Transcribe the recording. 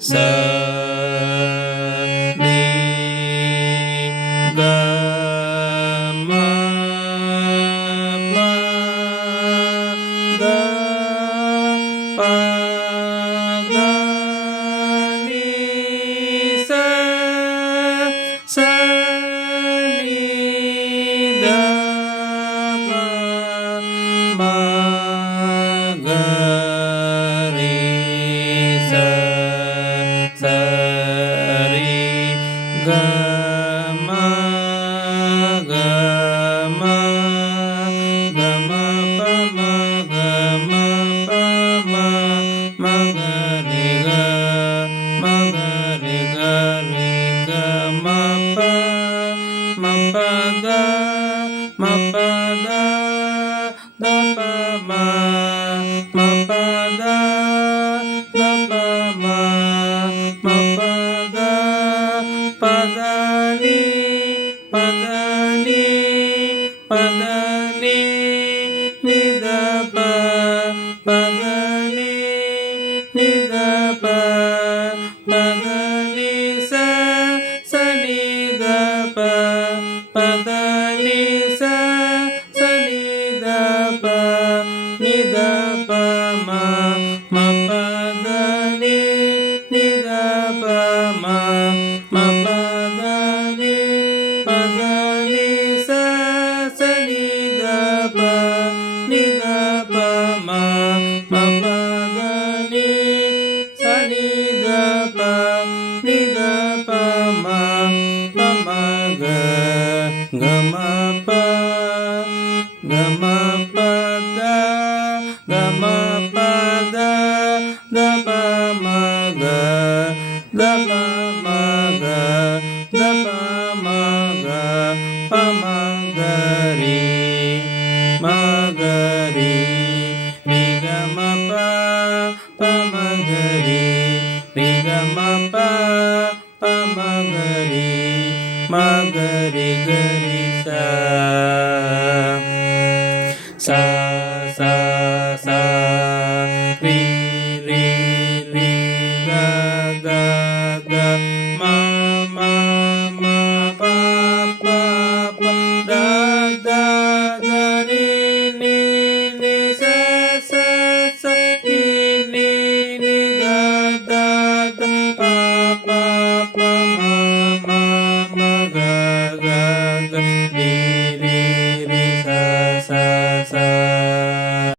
sa ri ga ma pa da pa ga ni sa ni da pa ma ga ri sa ri ga ma ga ma ga ma pa ma ga ma pa ma ga ri ga ri ga ma pa da da pa ma pa da pa ma pa da pa da ni pa da ni da pa da ni da pa da ni sa ni da pa da ni sa ni da pa ma pa da ni da pa ma pa da ni sa ni da pa ma pa da ni sa ni da pa ma ma ga ma pa da ma pa da pa ma ga pa ma ga pa ma ga ri ga ma pa ma ga ri ga ma pa ma ga ri ga ri sa sa ri